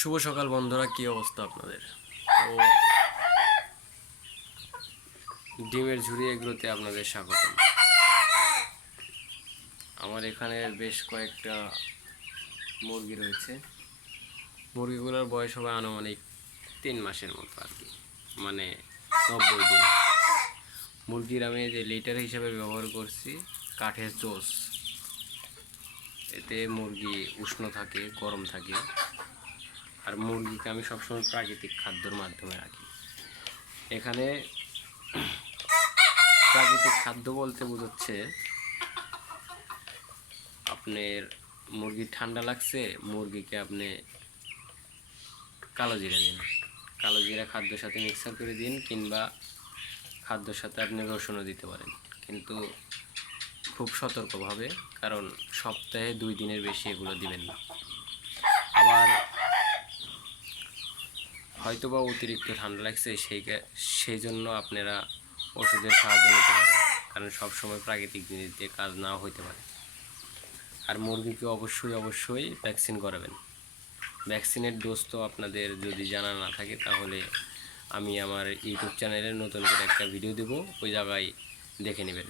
শুভ সকাল বন্ধুরা, কি অবস্থা আপনাদের? তো ডিমের ঝুড়ি এগুলোতে আপনাদের স্বাগতম। আমার এখানে বেশ কয়েকটা মুরগি রয়েছে। মুরগিগুলোর বয়স হবে আনুমানিক 3 মাসের মতো আর কি, মানে 90 দিন। মুরগির আমি যে লিটার হিসাবে ব্যবহার করছি কাঠের চোষ। এতে মুরগি উষ্ণ থাকে, গরম থাকে। আর মুরগিকে আমি সবসময় প্রাকৃতিক খাদ্যর মাধ্যমে রাখি। এখানে প্রাকৃতিক খাদ্য বলতে বোঝাচ্ছে আপনার মুরগির ঠান্ডা লাগছে, মুরগিকে আপনি কালো জিরা দিন, কালো জিরা খাদ্যের সাথে মিক্সার করে দিন, কিংবা খাদ্যের সাথে আপনি রসুনও দিতে পারেন, কিন্তু খুব সতর্কভাবে, কারণ সপ্তাহে 2 দিনের বেশি এগুলো দিবেন না। আবার হয়তোবা অতিরিক্ত ঠান্ডা লাগছে, সেই জন্য আপনারা ওষুধের সাহায্য নিতে পারেন, কারণ সবসময় প্রাকৃতিক জিনিস দিয়ে কাজ নাও হইতে পারে। আর মুরগিকে অবশ্যই ভ্যাকসিন করাবেন। ভ্যাকসিনের ডোজ তো আপনাদের যদি জানা না থাকে, তাহলে আমি আমার ইউটিউব চ্যানেলে নতুন করে একটা ভিডিও দেবো, ওই জায়গায় দেখে নেবেন।